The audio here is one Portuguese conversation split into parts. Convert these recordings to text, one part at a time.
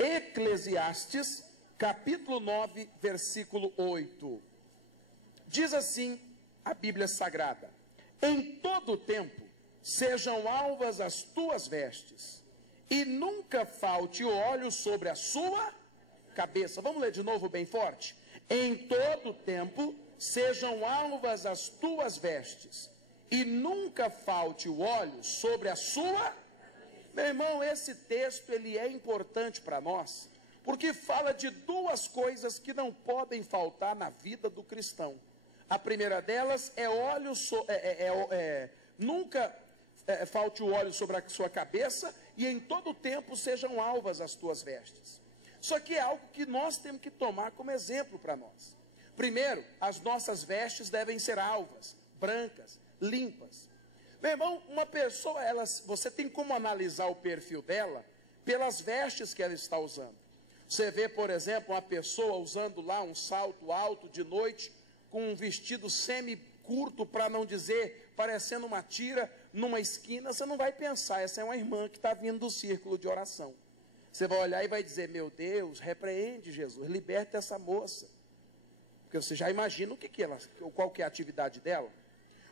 Eclesiastes, capítulo 9, versículo 8. Diz assim a Bíblia Sagrada: em todo tempo sejam alvas as tuas vestes, e nunca falte óleo sobre a sua cabeça. Vamos ler de novo bem forte. Em todo tempo sejam alvas as tuas vestes, e nunca falte o óleo sobre a sua. Meu irmão, esse texto ele é importante para nós, porque fala de duas coisas que não podem faltar na vida do cristão. A primeira delas é óleo, nunca falte o óleo sobre a sua cabeça, e em todo tempo sejam alvas as tuas vestes. Isso aqui é algo que nós temos que tomar como exemplo para nós. Primeiro, as nossas vestes devem ser alvas, brancas, limpas. Meu irmão, uma pessoa, você tem como analisar o perfil dela pelas vestes que ela está usando. Você vê, por exemplo, uma pessoa usando lá um salto alto de noite, com um vestido semi-curto, para não dizer, parecendo uma tira, numa esquina, você não vai pensar, essa é uma irmã que está vindo do círculo de oração. Você vai olhar e vai dizer, meu Deus, repreende Jesus, liberta essa moça. Porque você já imagina qual que é a atividade dela.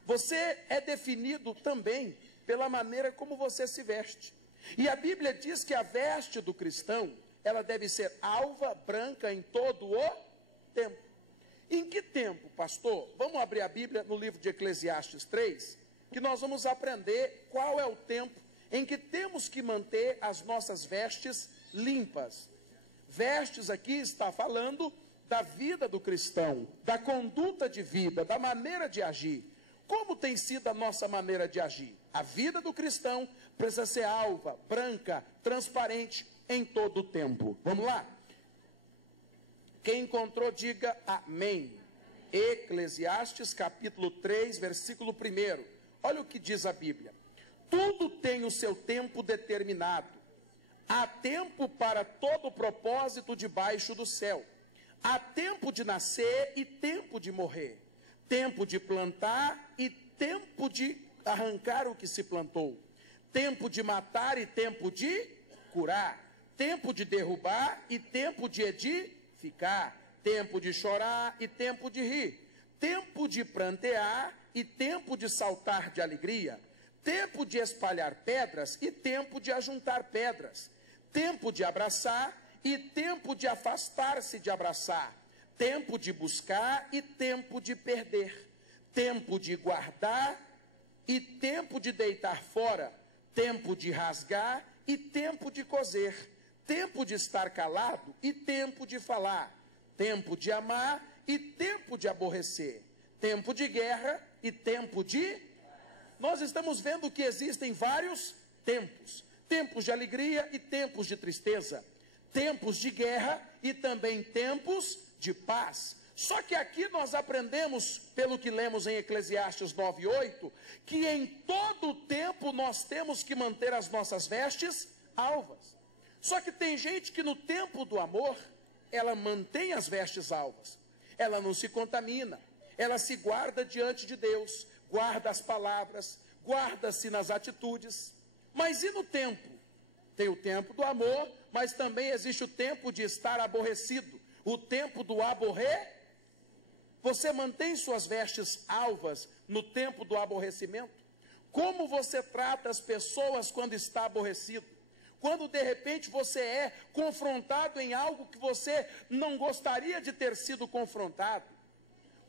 Você é definido também pela maneira como você se veste. E a Bíblia diz que a veste do cristão, ela deve ser alva, branca em todo o tempo. Em que tempo, pastor? Vamos abrir a Bíblia no livro de Eclesiastes 3, que nós vamos aprender qual é o tempo em que temos que manter as nossas vestes limpas. Vestes aqui está falando da vida do cristão, da conduta de vida, da maneira de agir. Como tem sido a nossa maneira de agir? A vida do cristão precisa ser alva, branca, transparente em todo o tempo. Vamos lá? Quem encontrou, diga amém. Eclesiastes capítulo 3, versículo 1. Olha o que diz a Bíblia. Tudo tem o seu tempo determinado. Há tempo para todo propósito debaixo do céu. Há tempo de nascer e tempo de morrer. Tempo de plantar e tempo de arrancar o que se plantou. Tempo de matar e tempo de curar. Tempo de derrubar e tempo de edificar. Tempo de chorar e tempo de rir. Tempo de prantear e tempo de saltar de alegria. Tempo de espalhar pedras e tempo de ajuntar pedras. Tempo de abraçar e tempo de afastar-se de abraçar. Tempo de buscar e tempo de perder. Tempo de guardar e tempo de deitar fora. Tempo de rasgar e tempo de coser. Tempo de estar calado e tempo de falar. Tempo de amar e tempo de aborrecer. Tempo de guerra e tempo de... Nós estamos vendo que existem vários tempos. Tempos de alegria e tempos de tristeza. Tempos de guerra e também tempos de paz. Só que aqui nós aprendemos, pelo que lemos em Eclesiastes 9:8, que em todo o tempo nós temos que manter as nossas vestes alvas. Só que tem gente que no tempo do amor, ela mantém as vestes alvas. Ela não se contamina. Ela se guarda diante de Deus. Guarda as palavras, guarda-se nas atitudes. Mas e no tempo? Tem o tempo do amor, mas também existe o tempo de estar aborrecido. O tempo do aborrer. Você mantém suas vestes alvas no tempo do aborrecimento? Como você trata as pessoas quando está aborrecido? Quando de repente você é confrontado em algo que você não gostaria de ter sido confrontado?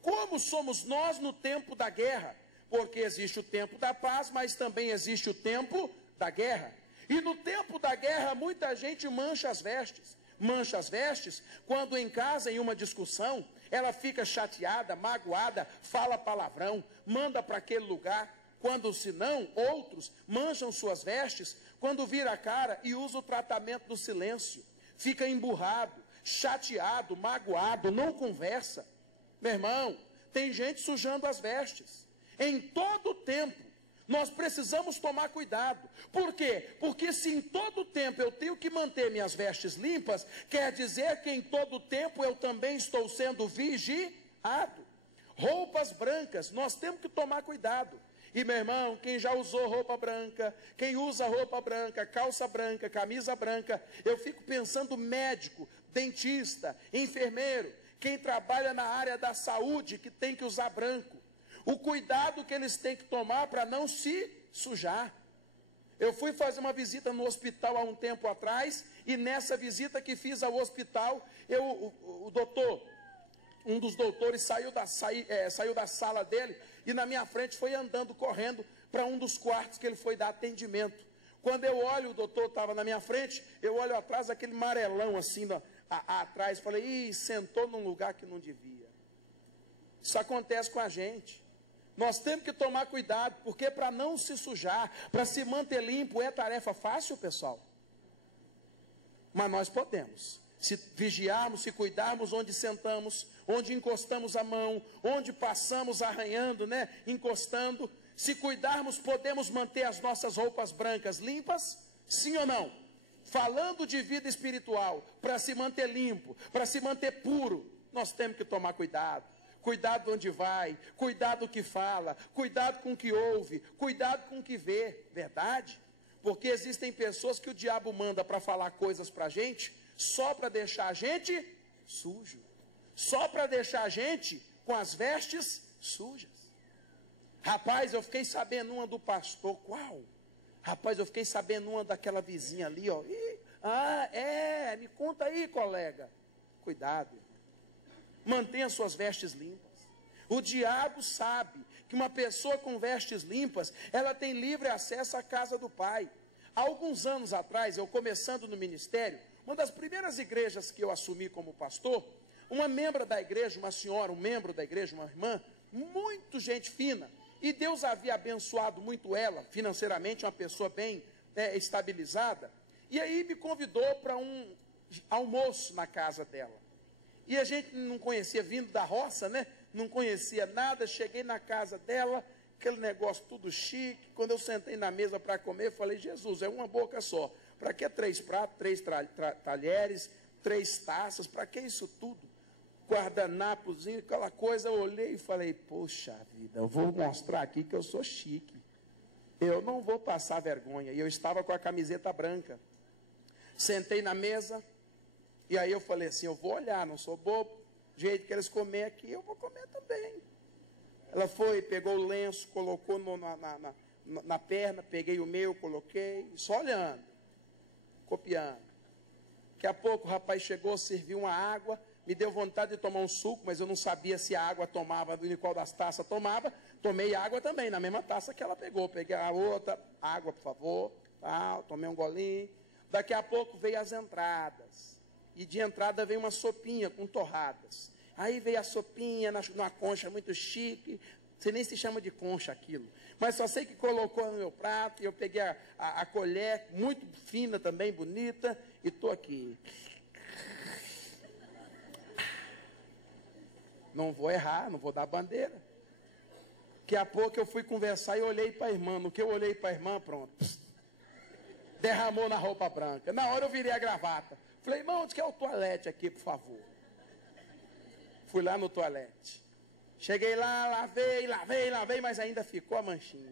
Como somos nós no tempo da guerra? Porque existe o tempo da paz, mas também existe o tempo da guerra. E no tempo da guerra, muita gente mancha as vestes. Mancha as vestes quando em casa, em uma discussão, ela fica chateada, magoada, fala palavrão, manda para aquele lugar. Quando, senão, outros mancham suas vestes quando vira a cara e usa o tratamento do silêncio. Fica emburrado, chateado, magoado, não conversa. Meu irmão, tem gente sujando as vestes. Em todo tempo, nós precisamos tomar cuidado. Por quê? Porque se em todo tempo eu tenho que manter minhas vestes limpas, quer dizer que em todo tempo eu também estou sendo vigiado. Roupas brancas, nós temos que tomar cuidado. E meu irmão, quem já usou roupa branca, quem usa roupa branca, calça branca, camisa branca, eu fico pensando médico, dentista, enfermeiro, quem trabalha na área da saúde, que tem que usar branco. O cuidado que eles têm que tomar para não se sujar. Eu fui fazer uma visita no hospital há um tempo atrás, e nessa visita que fiz ao hospital, o doutor, um dos doutores saiu da sala dele, e na minha frente foi andando, correndo, para um dos quartos que ele foi dar atendimento. Quando eu olho, o doutor estava na minha frente, eu olho atrás, aquele amarelão assim, atrás, falei, sentou num lugar que não devia. Isso acontece com a gente. Nós temos que tomar cuidado, porque para não se sujar, para se manter limpo, é tarefa fácil, pessoal. Mas nós podemos. Se vigiarmos, se cuidarmos onde sentamos, onde encostamos a mão, onde passamos arranhando, né, encostando. Se cuidarmos, podemos manter as nossas roupas brancas limpas? Sim ou não? Falando de vida espiritual, para se manter limpo, para se manter puro, nós temos que tomar cuidado. Cuidado onde vai, cuidado o que fala, cuidado com o que ouve, cuidado com o que vê, verdade? Porque existem pessoas que o diabo manda para falar coisas para a gente, só para deixar a gente sujo, só para deixar a gente com as vestes sujas. Rapaz, eu fiquei sabendo uma do pastor, qual? Rapaz, eu fiquei sabendo uma daquela vizinha ali, ó. Me conta aí, colega. Cuidado. Mantenha suas vestes limpas. O diabo sabe que uma pessoa com vestes limpas, ela tem livre acesso à casa do Pai. Há alguns anos atrás, eu começando no ministério, uma das primeiras igrejas que eu assumi como pastor, uma membro da igreja, uma senhora, um membro da igreja, uma irmã, muito gente fina, e Deus havia abençoado muito ela, financeiramente, uma pessoa bem estabilizada, e aí me convidou para um almoço na casa dela. E a gente não conhecia, vindo da roça, né? Não conhecia nada, cheguei na casa dela, aquele negócio tudo chique. Quando eu sentei na mesa para comer, falei, Jesus, é uma boca só. Para que 3 pratos, 3 talheres, 3 taças, para que isso tudo? Guardanapozinho, aquela coisa. Eu olhei e falei, poxa vida, eu vou mostrar aqui que eu sou chique. Eu não vou passar vergonha. E eu estava com a camiseta branca. Sentei na mesa. E aí eu falei assim, eu vou olhar, não sou bobo, do jeito que eles comem aqui, eu vou comer também. Ela foi, pegou o lenço, colocou na perna, peguei o meu, coloquei, só olhando, copiando. Daqui a pouco o rapaz chegou, serviu uma água, me deu vontade de tomar um suco, mas eu não sabia se a água tomava, em qual das taças tomava, tomei água também, na mesma taça que ela pegou, peguei a outra, água por favor, tal, tomei um golinho. Daqui a pouco veio as entradas. E de entrada veio uma sopinha com torradas. Aí veio a sopinha numa concha muito chique. Você nem se chama de concha aquilo. Mas só sei que colocou no meu prato. E eu peguei a colher, muito fina também, bonita. E estou aqui. Não vou errar, não vou dar bandeira. Daqui a pouco eu fui conversar e olhei para a irmã. No que eu olhei para a irmã, pronto. Derramou na roupa branca. Na hora eu virei a gravata. Falei, irmão, onde que é o toalete aqui, por favor? Fui lá no toalete. Cheguei lá, lavei, mas ainda ficou a manchinha.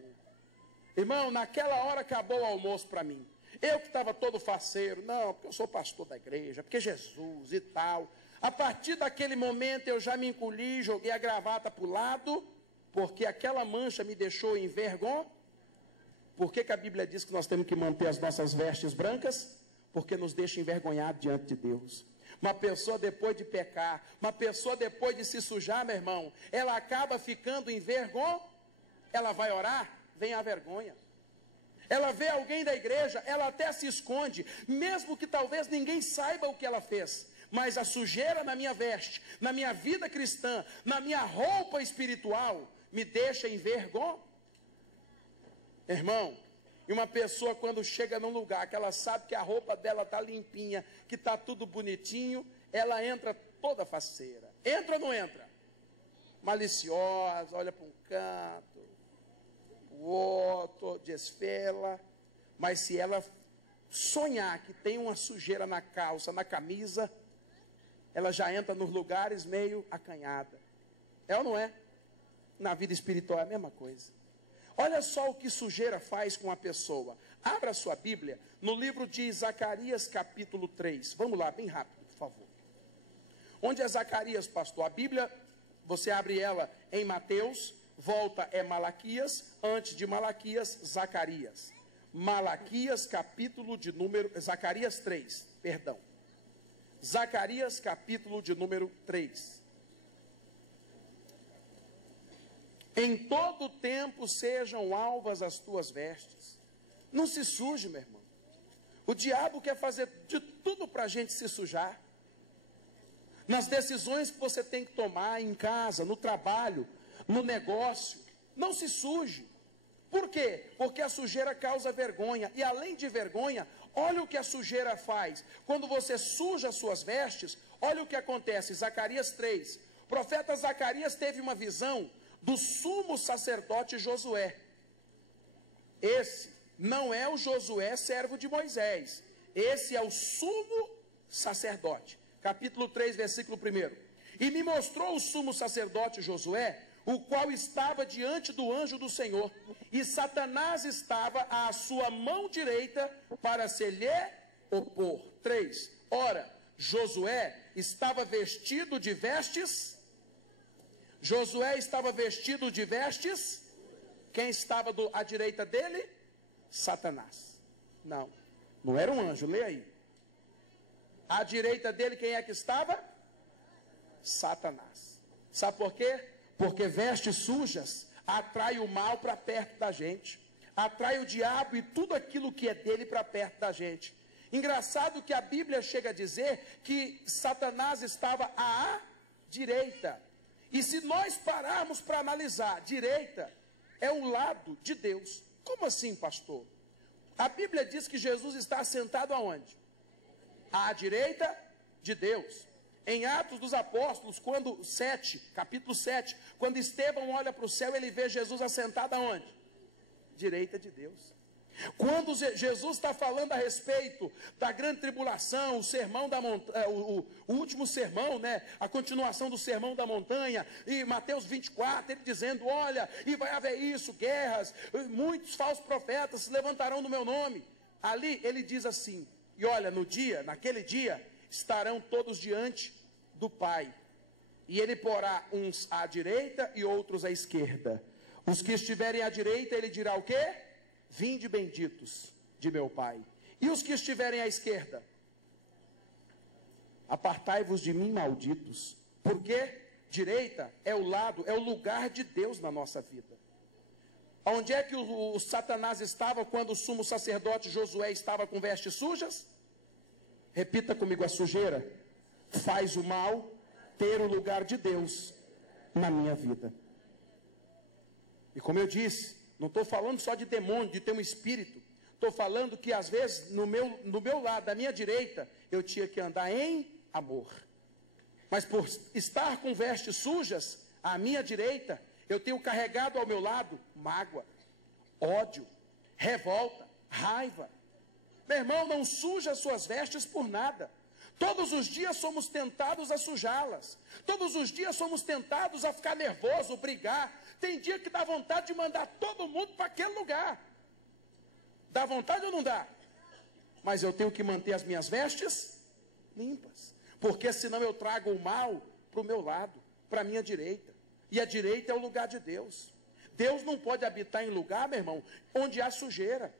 Irmão, naquela hora acabou o almoço para mim. Eu que estava todo faceiro, não, porque eu sou pastor da igreja, porque Jesus e tal. A partir daquele momento eu já me encolhi, joguei a gravata para o lado, porque aquela mancha me deixou envergonhado. Por que a Bíblia diz que nós temos que manter as nossas vestes brancas? Porque nos deixa envergonhados diante de Deus. Uma pessoa depois de pecar, uma pessoa depois de se sujar, meu irmão, ela acaba ficando envergonhada. Ela vai orar, vem a vergonha. Ela vê alguém da igreja, ela até se esconde, mesmo que talvez ninguém saiba o que ela fez. Mas a sujeira na minha veste, na minha vida cristã, na minha roupa espiritual, me deixa envergonhado. Irmão, e uma pessoa quando chega num lugar que ela sabe que a roupa dela está limpinha, que está tudo bonitinho, ela entra toda faceira. Entra ou não entra? Maliciosa, olha para um canto, o outro, desfela. Mas se ela sonhar que tem uma sujeira na calça, na camisa, ela já entra nos lugares meio acanhada. É ou não é? Na vida espiritual é a mesma coisa. Olha só o que sujeira faz com a pessoa. Abra sua Bíblia no livro de Zacarias capítulo 3. Vamos lá, bem rápido, por favor. Onde é Zacarias, pastor? A Bíblia, você abre ela em Mateus, volta é Malaquias, antes de Malaquias, Zacarias. Malaquias capítulo de número, Zacarias 3, perdão. Zacarias capítulo de número 3. Em todo tempo sejam alvas as tuas vestes. Não se suje, meu irmão. O diabo quer fazer de tudo para a gente se sujar. Nas decisões que você tem que tomar em casa, no trabalho, no negócio, não se suje. Por quê? Porque a sujeira causa vergonha. E além de vergonha, olha o que a sujeira faz. Quando você suja as suas vestes, olha o que acontece. Zacarias 3. O profeta Zacarias teve uma visão do sumo sacerdote Josué. Esse não é o Josué, servo de Moisés. Esse é o sumo sacerdote. Capítulo 3, versículo 1. E me mostrou o sumo sacerdote Josué, o qual estava diante do anjo do Senhor, e Satanás estava à sua mão direita para se lhe opor. 3. Ora, Josué estava vestido de vestes. Josué estava vestido de vestes. Quem estava à direita dele? Satanás. Não, não era um anjo, lê aí. À direita dele quem é que estava? Satanás. Sabe por quê? Porque vestes sujas atrai o mal para perto da gente. Atrai o diabo e tudo aquilo que é dele para perto da gente. Engraçado que a Bíblia chega a dizer que Satanás estava à direita. E se nós pararmos para analisar, direita é o lado de Deus. Como assim, pastor? A Bíblia diz que Jesus está assentado aonde? À direita de Deus. Em Atos dos Apóstolos, capítulo 7, quando Estevão olha para o céu, ele vê Jesus assentado aonde? Direita de Deus. Quando Jesus está falando a respeito da grande tribulação, o sermão da montanha, o último sermão, né? A continuação do sermão da montanha, e Mateus 24, ele dizendo, olha, e vai haver isso, guerras, muitos falsos profetas se levantarão no meu nome. Ali ele diz assim, e olha, naquele dia, estarão todos diante do Pai, e ele porá uns à direita e outros à esquerda. Os que estiverem à direita, ele dirá o quê? Vinde benditos de meu Pai. E os que estiverem à esquerda? Apartai-vos de mim, malditos. Porque direita é o lado, é o lugar de Deus na nossa vida. Onde é que o Satanás estava quando o sumo sacerdote Josué estava com vestes sujas? Repita comigo, a sujeira faz o mal ter o lugar de Deus na minha vida. E como eu disse, não estou falando só de demônio, de ter um espírito. Estou falando que às vezes no meu lado, da minha direita, eu tinha que andar em amor. Mas por estar com vestes sujas, à minha direita, eu tenho carregado ao meu lado mágoa, ódio, revolta, raiva. Meu irmão, não suja as suas vestes por nada. Todos os dias somos tentados a sujá-las. Todos os dias somos tentados a ficar nervoso, brigar. Tem dia que dá vontade de mandar todo mundo para aquele lugar. Dá vontade ou não dá? Mas eu tenho que manter as minhas vestes limpas. Porque senão eu trago o mal para o meu lado, para a minha direita. E a direita é o lugar de Deus. Deus não pode habitar em lugar, meu irmão, onde há sujeira.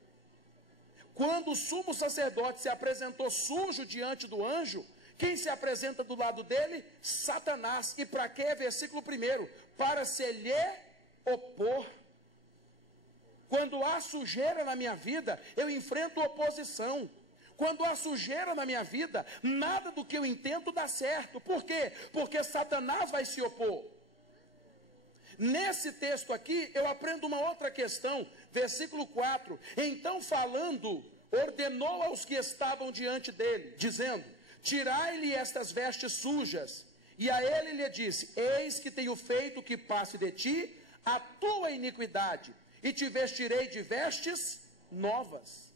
Quando o sumo sacerdote se apresentou sujo diante do anjo, quem se apresenta do lado dele? Satanás. E para quê? Versículo 1. Para se lhe opor. Quando há sujeira na minha vida, eu enfrento oposição. Quando há sujeira na minha vida, nada do que eu intento dá certo. Por quê? Porque Satanás vai se opor. Nesse texto aqui, eu aprendo uma outra questão. Versículo 4. Então falando, ordenou aos que estavam diante dele, dizendo, tirai-lhe estas vestes sujas. E a ele lhe disse, eis que tenho feito que passe de ti a tua iniquidade, e te vestirei de vestes novas.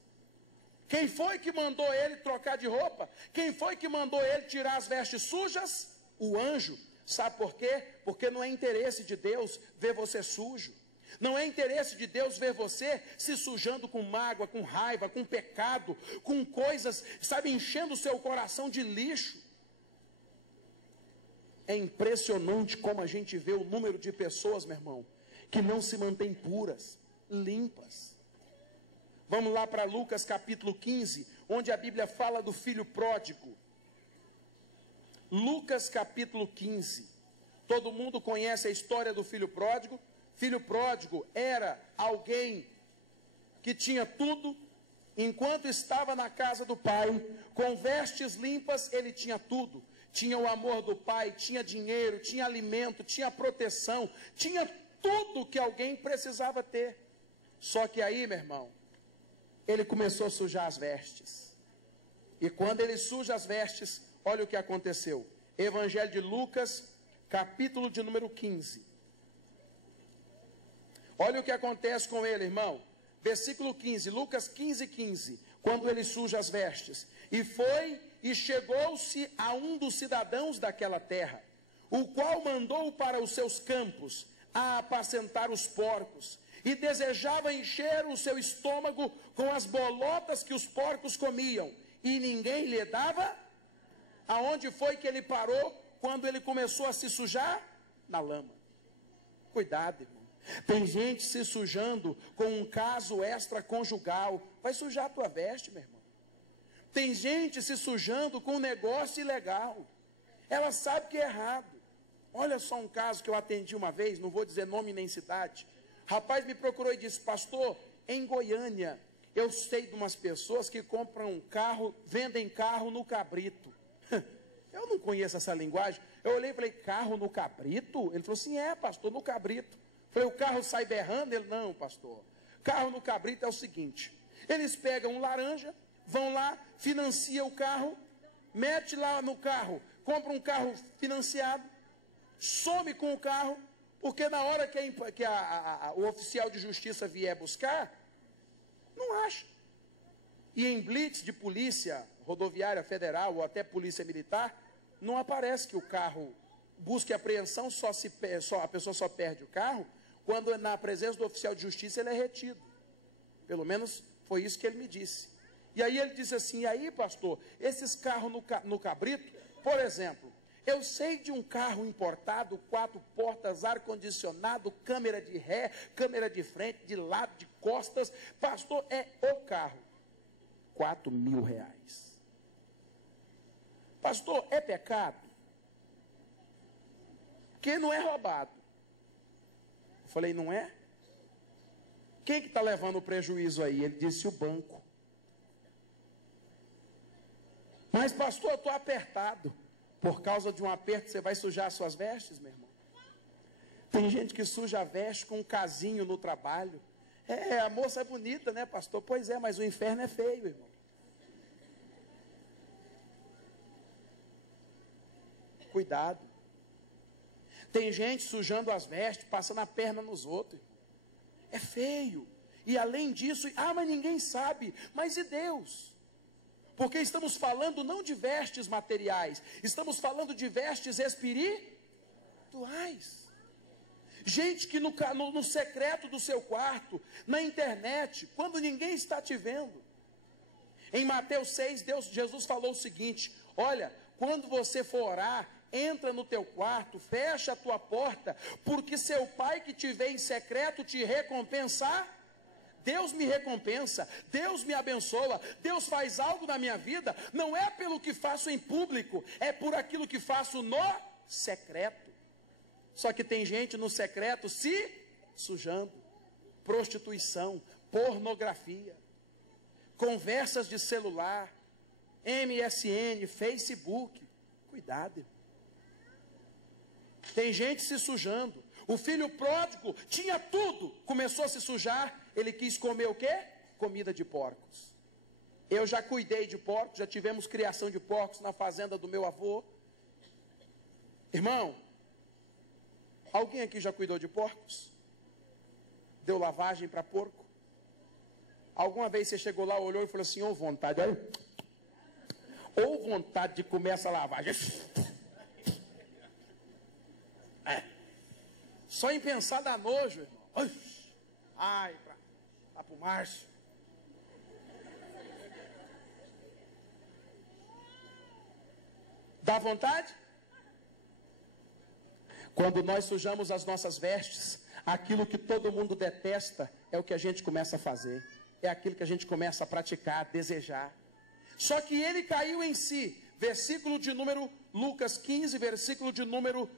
Quem foi que mandou ele trocar de roupa? Quem foi que mandou ele tirar as vestes sujas? O anjo. Sabe por quê? Porque não é interesse de Deus ver você sujo. Não é interesse de Deus ver você se sujando com mágoa, com raiva, com pecado, com coisas, sabe, enchendo o seu coração de lixo. É impressionante como a gente vê o número de pessoas, meu irmão, que não se mantêm puras, limpas. Vamos lá para Lucas capítulo 15, onde a Bíblia fala do filho pródigo. Lucas capítulo 15. Todo mundo conhece a história do filho pródigo. Filho pródigo era alguém que tinha tudo, enquanto estava na casa do pai, com vestes limpas, ele tinha tudo. Tinha o amor do pai, tinha dinheiro, tinha alimento, tinha proteção, tinha tudo que alguém precisava ter. Só que aí, meu irmão, ele começou a sujar as vestes. E quando ele suja as vestes, olha o que aconteceu. Evangelho de Lucas, capítulo de número 15. Olha o que acontece com ele, irmão. Versículo 15, Lucas 15, 15. Quando ele suja as vestes. E foi e chegou-se a um dos cidadãos daquela terra, o qual mandou para os seus campos a apacentar os porcos. E desejava encher o seu estômago com as bolotas que os porcos comiam. E ninguém lhe dava. Aonde foi que ele parou quando ele começou a se sujar? Na lama. Cuidado, irmão. Tem gente se sujando com um caso extraconjugal. Vai sujar a tua veste, meu irmão. Tem gente se sujando com um negócio ilegal. Ela sabe que é errado. Olha só um caso que eu atendi uma vez, não vou dizer nome nem cidade. Rapaz me procurou e disse: pastor, em Goiânia, eu sei de umas pessoas que compram carro, vendem carro no cabrito. Eu não conheço essa linguagem. Eu olhei e falei: carro no cabrito? Ele falou assim: é, pastor, no cabrito. Falei: o carro sai berrando? Ele: não, pastor. Carro no cabrito é o seguinte: eles pegam um laranja, vão lá, financiam o carro, mete lá no carro, compra um carro financiado, some com o carro, porque na hora que o oficial de justiça vier buscar, não acha. E em blitz de polícia rodoviária federal ou até polícia militar, não aparece que o carro busca apreensão, a pessoa só perde o carro quando na presença do oficial de justiça ele é retido. Pelo menos foi isso que ele me disse. E aí ele disse assim: e aí, pastor, esses carros no cabrito, por exemplo, eu sei de um carro importado, 4 portas, ar-condicionado, câmera de ré, câmera de frente, de lado, de costas. Pastor, é o carro. R$4.000. Pastor, é pecado? Porque não é roubado. Eu falei: não é? Quem que está levando o prejuízo aí? Ele disse: o banco. Mas pastor, eu estou apertado. Por causa de um aperto você vai sujar as suas vestes, meu irmão? Tem gente que suja a veste com um casinho no trabalho. É, a moça é bonita, né, pastor? Pois é, mas o inferno é feio, irmão. Cuidado. Tem gente sujando as vestes, passando a perna nos outros. É feio. E além disso, mas ninguém sabe. Mas e Deus? Porque estamos falando não de vestes materiais, estamos falando de vestes espirituais. Gente que no secreto do seu quarto, na internet, quando ninguém está te vendo. Em Mateus 6, Jesus falou o seguinte: olha, quando você for orar, entra no teu quarto, fecha a tua porta, porque seu pai que te vê em secreto te recompensar. Deus me recompensa, Deus me abençoa, Deus faz algo na minha vida, não é pelo que faço em público, é por aquilo que faço no secreto. Só que tem gente no secreto se sujando. Prostituição, pornografia, conversas de celular, MSN, Facebook. Cuidado. Tem gente se sujando. O filho pródigo tinha tudo, começou a se sujar. Ele quis comer o quê? Comida de porcos. Eu já cuidei de porcos, já tivemos criação de porcos na fazenda do meu avô. Irmão, alguém aqui já cuidou de porcos? Deu lavagem para porco? Alguma vez você chegou lá, olhou e falou assim: ô vontade, olha, ou vontade de comer essa lavagem. Só em pensar dá nojo, irmão. Ai, lá para o março. Dá vontade? Quando nós sujamos as nossas vestes, aquilo que todo mundo detesta é o que a gente começa a fazer. É aquilo que a gente começa a praticar, a desejar. Só que ele caiu em si. Versículo de número, Lucas 15, versículo de número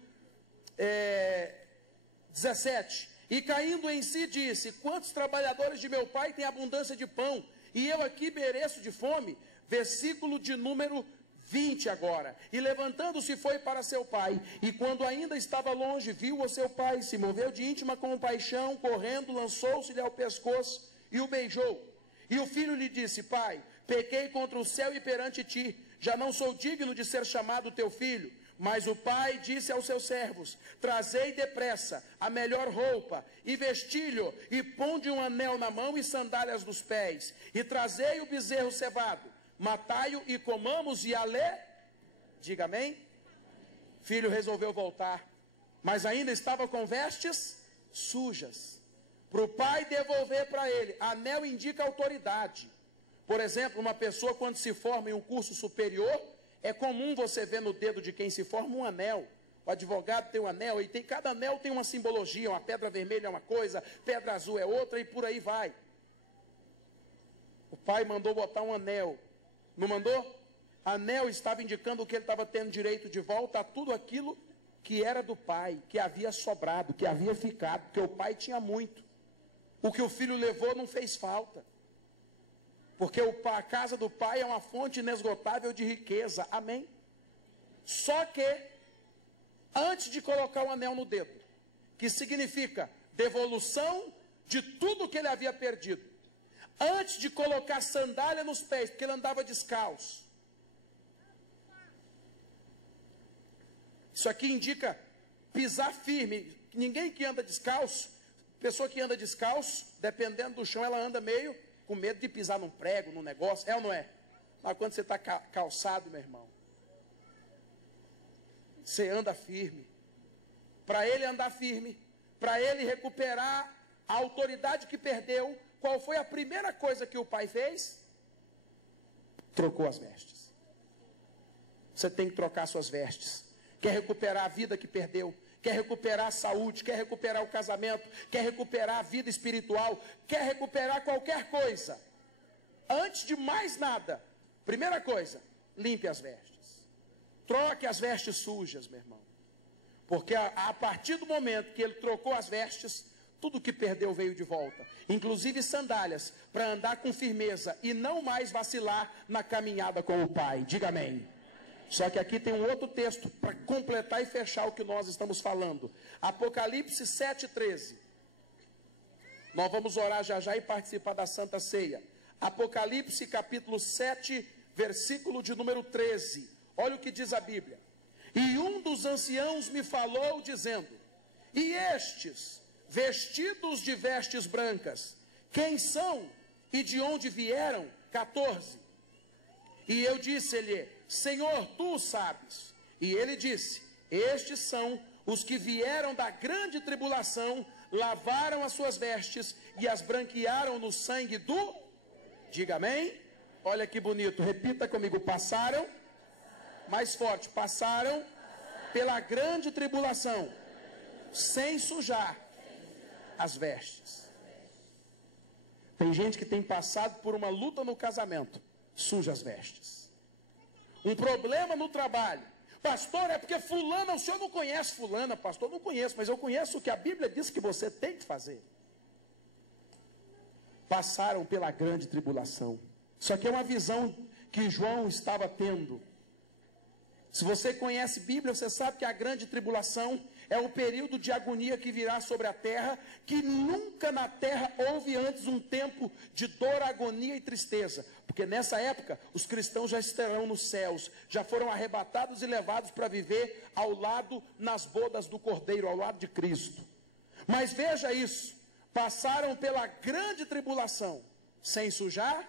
17. E caindo em si disse: quantos trabalhadores de meu pai têm abundância de pão, e eu aqui mereço de fome? Versículo de número 20 agora. E levantando-se foi para seu pai, e quando ainda estava longe, viu o seu pai, se moveu de íntima compaixão, correndo, lançou-se-lhe ao pescoço e o beijou. E o filho lhe disse: pai, pequei contra o céu e perante ti, já não sou digno de ser chamado teu filho. Mas o pai disse aos seus servos: trazei depressa a melhor roupa, e vestilho, e ponde um anel na mão e sandálias nos pés, e trazei o bezerro cevado, matai-o e comamos, e diga amém. Filho resolveu voltar, mas ainda estava com vestes sujas, para o pai devolver para ele. Anel indica autoridade. Por exemplo, uma pessoa quando se forma em um curso superior, é comum você ver no dedo de quem se forma um anel. O advogado tem um anel, e cada anel tem uma simbologia. Uma pedra vermelha é uma coisa, pedra azul é outra, e por aí vai. O pai mandou botar um anel. Não mandou? Anel estava indicando que ele estava tendo direito de volta a tudo aquilo que era do pai, que havia sobrado, que havia ficado, porque o pai tinha muito. O que o filho levou não fez falta. Porque a casa do pai é uma fonte inesgotável de riqueza. Amém? Só que, antes de colocar o anel no dedo, que significa devolução de tudo que ele havia perdido, antes de colocar sandália nos pés, porque ele andava descalço. Isso aqui indica pisar firme. Ninguém que anda descalço, pessoa que anda descalço, dependendo do chão, ela anda meio com medo de pisar num prego, num negócio. É ou não é? Mas quando você está calçado, meu irmão, você anda firme. Para ele andar firme, para ele recuperar a autoridade que perdeu, qual foi a primeira coisa que o pai fez? Trocou as vestes. Você tem que trocar suas vestes. Quer recuperar a vida que perdeu, quer recuperar a saúde, quer recuperar o casamento, quer recuperar a vida espiritual, quer recuperar qualquer coisa. Antes de mais nada, primeira coisa, limpe as vestes. Troque as vestes sujas, meu irmão. Porque a partir do momento que ele trocou as vestes, tudo que perdeu veio de volta. Inclusive sandálias, para andar com firmeza e não mais vacilar na caminhada com o pai. Diga amém. Só que aqui tem um outro texto para completar e fechar o que nós estamos falando. Apocalipse 7,13. Nós vamos orar já já e participar da Santa Ceia. Apocalipse capítulo 7, versículo de número 13. Olha o que diz a Bíblia. E um dos anciãos me falou dizendo: e estes, vestidos de vestes brancas, quem são e de onde vieram? 14. E eu disse-lhe: Senhor, tu o sabes. E ele disse: estes são os que vieram da grande tribulação, lavaram as suas vestes e as branquearam no sangue do... Diga amém. Olha que bonito, repita comigo: passaram, mais forte, passaram pela grande tribulação, sem sujar as vestes. Tem gente que tem passado por uma luta no casamento, suja as vestes. Um problema no trabalho. Pastor, é porque fulana, o senhor não conhece fulana. Pastor, não conheço, mas eu conheço o que a Bíblia diz que você tem que fazer. Passaram pela grande tribulação. Isso aqui é uma visão que João estava tendo. Se você conhece Bíblia, você sabe que a grande tribulação é o período de agonia que virá sobre a terra, que nunca na terra houve antes um tempo de dor, agonia e tristeza. Porque nessa época, os cristãos já estarão nos céus, já foram arrebatados e levados para viver ao lado, nas bodas do Cordeiro, ao lado de Cristo. Mas veja isso, passaram pela grande tribulação, sem sujar.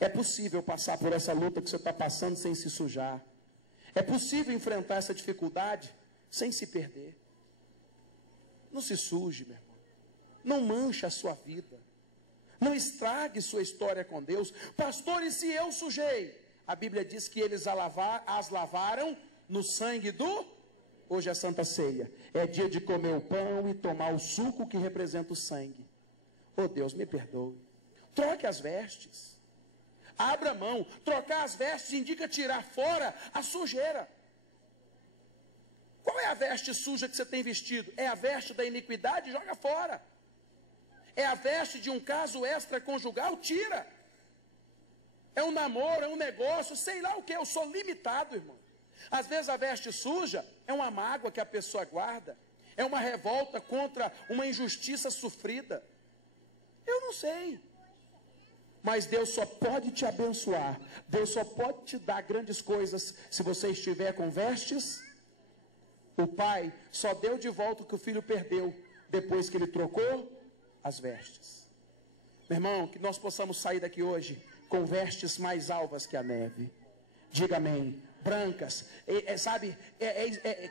É possível passar por essa luta que você está passando sem se sujar. É possível enfrentar essa dificuldade sem se perder. Não se suje, meu irmão. Não manche a sua vida. Não estrague sua história com Deus. Pastor, e se eu sujei? A Bíblia diz que eles as lavaram no sangue do... Hoje é Santa Ceia. É dia de comer o pão e tomar o suco que representa o sangue. Oh Deus, me perdoe. Troque as vestes. Abra mão. Trocar as vestes indica tirar fora a sujeira. Qual é a veste suja que você tem vestido? É a veste da iniquidade? Joga fora. É a veste de um caso extraconjugal? Tira. É um namoro, é um negócio, sei lá o que. Eu sou limitado, irmão. Às vezes a veste suja é uma mágoa que a pessoa guarda. É uma revolta contra uma injustiça sofrida. Eu não sei. Mas Deus só pode te abençoar. Deus só pode te dar grandes coisas se você estiver com vestes. O pai só deu de volta o que o filho perdeu depois que ele trocou as vestes. Meu irmão, que nós possamos sair daqui hoje com vestes mais alvas que a neve. Diga amém. Brancas,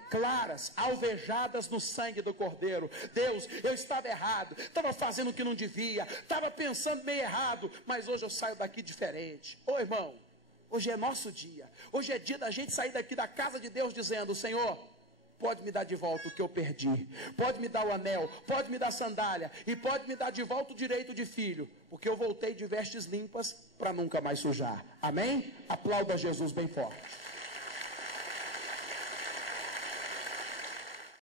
claras, alvejadas no sangue do Cordeiro. Deus, eu estava errado, estava fazendo o que não devia, estava pensando meio errado, mas hoje eu saio daqui diferente. Ô irmão, hoje é nosso dia. Hoje é dia da gente sair daqui da casa de Deus dizendo: Senhor, pode me dar de volta o que eu perdi, pode me dar o anel, pode me dar sandália, e pode me dar de volta o direito de filho, porque eu voltei de vestes limpas para nunca mais sujar. Amém? Aplauda Jesus bem forte.